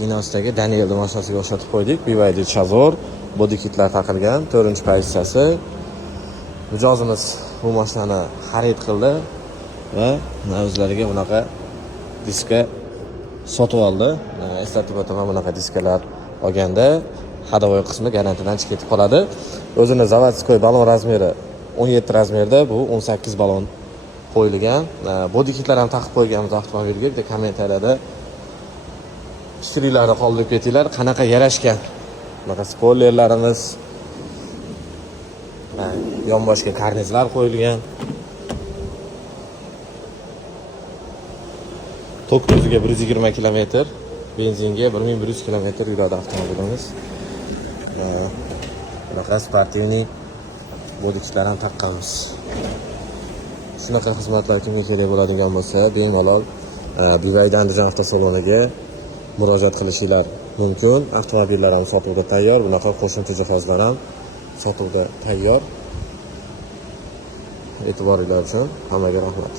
Binosidagi Danielni mashinasiga o'xshatib qo'ydik. BYD Chazor, body kitlar taqilgan, 4-pozitsiyasi. Mijozimiz bu mashinani xarid qildi va o'zlariga bunaqa diska sotib oldi. Eslatib o'taman, bunaqa diskalar olganda hadovoy qismi garantiyadan chiqib ketib qoladi. O'zini zavodskoy balon razmeri 17 razmerda, bu 18 balon qo'yilgan. Body kitlar ham taqib qo'yganmiz avtomobilga. Bitta kommentariyada fikringlarni qoldirib ketinglar, qanaqa yarashgan. Bunaqa spoilerlarimiz, yonboshga karnizlar qo'yilgan. Tok o'ziga 120 km, benzinga 1100 km yuradi avtomobilimiz. Bunaqa sportivniy body kitlar ham taqqanmiz. Shunaqa xizmatlar kimga kerak bo'ladigan bo'lsa, bemalol BYD Andijon avtosaloniga murojaat qilishinglar mumkin. Avtomobillar ham sotuvga tayyor, bunaqa qo'shimcha jihozlar ham sotuvga tayyor. E'tiboringlar uchun hammaga rahmat.